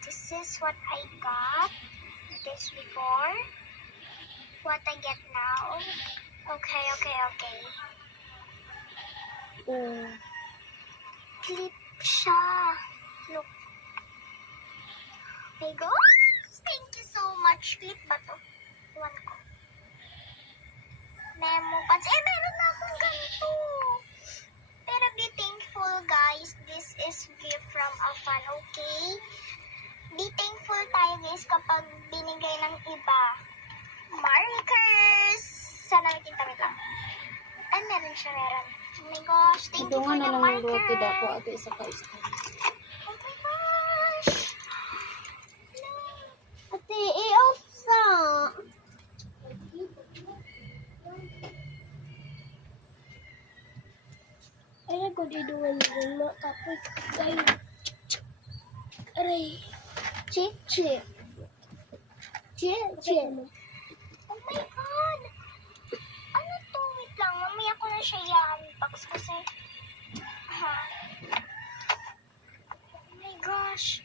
this is what I got this before. What I get now. Okay. Oh. Clip siya. Look. My gosh! Thank you so much. Clip ba to? Iwan ko. Memo pants. Meron na akong ganito. Pero be thankful, guys. This is gift from a fan, okay? Be thankful tayo, guys, kapag binigay ng iba. Markers! Sana may tintamit lang. Ay, meron siya, meron. Oh my gosh, thank you for the marker. Ato isa ka isa. Oh my gosh! Ate, i-off sa. Ay, ako diduan mo. Tapos, ay, aray. Chichi. Oh my God! Ano to? Wait lang. Mamaya ko na siya i-unbox kasi... Oh my gosh!